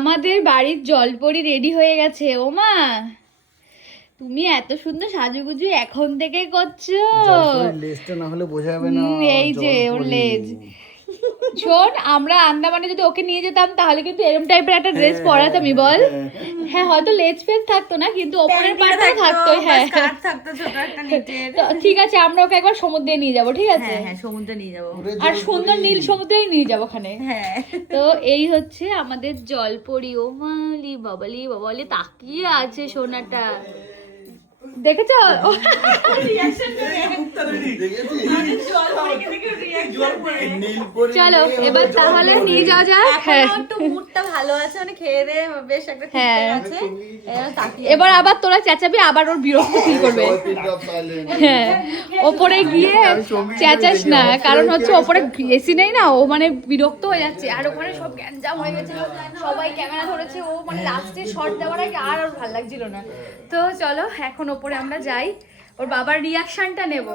আমাদের বাড়ির জলপরি রেডি হয়ে গেছে। ও মা, তুমি এত সুন্দর সাজুগুজু এখন থেকে করছো। জলপরির লেজটা না হলে বোঝা যাবে না। এই যে ওর লেজ। শোন, আমরা আন্দামানে যদি ওকে নিয়ে যেতাম তাহলে কিন্তু এরকম টাইপের একটা ড্রেস পরাতামই, বল। হ্যাঁ, হয়তো লেজ ফেজ থাকতো না, কিন্তু ওপরের পাটটা থাকতো। হ্যাঁ, ঠিক আছে, আমরা ওকে একবার সমুদ্রে নিয়ে যাবো, ঠিক আছে? হ্যাঁ, সমুদ্রে নিয়ে যাবো, আর সুন্দর নীল সমুদ্রেই নিয়ে যাবো ওখানে। হ্যাঁ। তো এই হচ্ছে আমাদের জলপরি। ও মালি বাবালি বাবালি তাকিয়ে আছে সোনাটা, দেখেছো? চলো এবার তাহলে নিয়ে যাওয়া যাক। হ্যাঁ, একটু মুডটা ভালো আছে, মানে খেয়ে দিয়ে বেশ একটা ঠিকঠাক আছে। এবার আবার তোরা চেঁচাবি, আবার ওর বিরক্ত ফিল করবে। হ্যাঁ, ওপরে গিয়ে চেঁচাস না, কারণ হচ্ছে ওপরে এসি নেই না, ও মানে বিরক্ত হয়ে যাচ্ছে। আর ওখানে সব গ্যাঞ্জাম হয়ে গেছিল, সবাই ক্যামেরা ধরেছে, ও মানে লাস্টে শট দেওয়ার আগে আর ওর ভালো লাগছিল না। তো চলো এখন ওপরে আমরা যাই, ওর বাবার রিয়াকশনটা নেব।